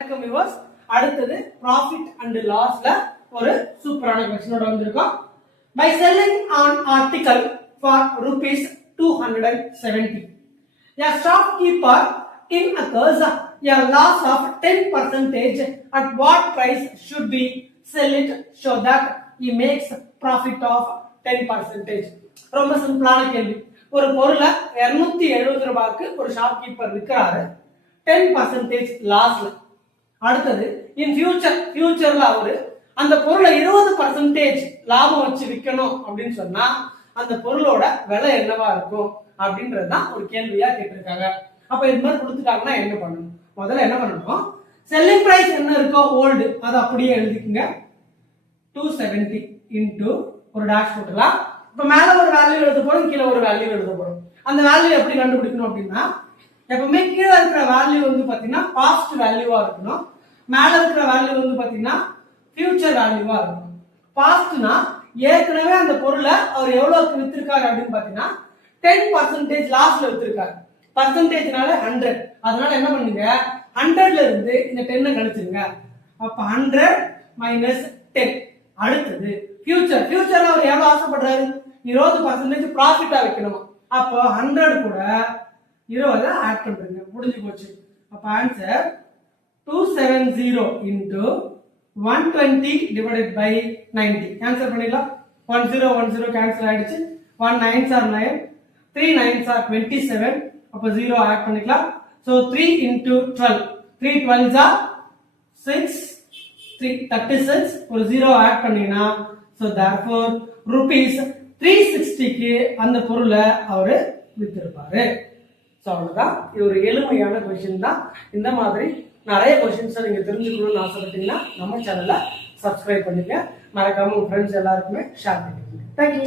வணக்கம் வியூவர்ஸ், அடுத்தது profit and லாஸ்ல ஒரு சூப்பரான क्वेश्चनோட வந்திருக்கோம். By selling an article for rupees 270, a shopkeeper incurs a loss of 10%. At what price should we sell it so that he makes profit of 10%? ரொம்ப சிம்பிளான கேள்வி. ஒரு பொருளை 270 ரூபாய்க்கு ஒரு ஷாப்கீப்பர் விற்கிறாரு 10% லாஸ்ல. அடுத்தது இன் ஃபியூச்சர்ல அவரு அந்த பொருளை 20% லாபம் வச்சு விற்கணும் அப்படின்னு சொன்னா அந்த பொருளோட விலை என்னவா இருக்கும் அப்படின்றதுதான் ஒரு கேள்வியா கேட்டிருக்காங்க. அப்ப இது மாதிரி கொடுத்துட்டாங்கன்னா என்ன பண்ணணும்? முதல்ல என்ன பண்ணணும், செல்லிங் பிரைஸ் என்ன இருக்கோ ஓல்டு அதை அப்படியே எழுதிக்குங்க. 270 இன்டு ஒரு டேஷ் போட்டுலாம். இப்ப மேல ஒரு வேல்யூ எழுத போறோம், கீழே ஒரு வேல்யூ எழுத போறோம். அந்த வேல்யூ எப்படி கண்டுபிடிக்கணும் அப்படின்னா, எப்பவுமே கீழே இருக்கிற வேல்யூ வந்து பாத்தீங்கன்னா பாஸ்ட் வேல்யூவா இருக்கணும், மேல இருக்கிற வேல்யூ வந்து பாத்தீங்கன்னா ஃபியூச்சர் வேல்யூவா இருக்கணும். பாஸ்ட்னா ஏற்கனவே அந்த பொருளை அவர் எவ்வளவுக்கு வித்திருக்காரு அப்படின்னு பாத்தீங்கன்னா 10% லாஸ்ட்ல வித்திருக்காரு. பர்சன்டேஜ்னால 100, அதனால என்ன பண்ணுங்க 100ல இருந்து இந்த 10 கழிச்சிருங்க. அப்ப 100 மைனஸ் 10. அடுத்தது ஃபியூச்சர்ல அவர் எவ்வளவு ஆசைப்படுறாரு, 20% ப்ராஃபிட்டா வைக்கணுமா. அப்போ 100 கூட 20 ஆட் பண்றீங்க, முடிஞ்சு போச்சு. அப்ப answer 270 into 120 divided by 90. Cancel பண்ணிடலாம். 10 கேன்சல் ஆயிடுச்சு. 1 9s are 9, 3 9s are 27. அப்ப 0 ஆட் பண்ணிக்கலாம். So 3 into 12, 3 12s are 6, 3 36. ஒரு 0 ஆட் பண்ணினா so therefore rupees 360க்கு அந்த பொருளை அவரு வித்திருப்பாரு. ஸோ அவ்வளோதான். இது ஒரு எளிமையான கொஸ்டின் தான். இந்த மாதிரி நிறைய கொஸ்டின்ஸை நீங்க தெரிஞ்சுக்கணும்னு ஆசைப்பட்டீங்கன்னா நம்ம சேனலை சப்ஸ்கிரைப் பண்ணுங்க. மறக்காம உங்க ஃப்ரெண்ட்ஸ் எல்லாருக்குமே ஷேர் பண்ணிக்கோங்க. தேங்க்யூ.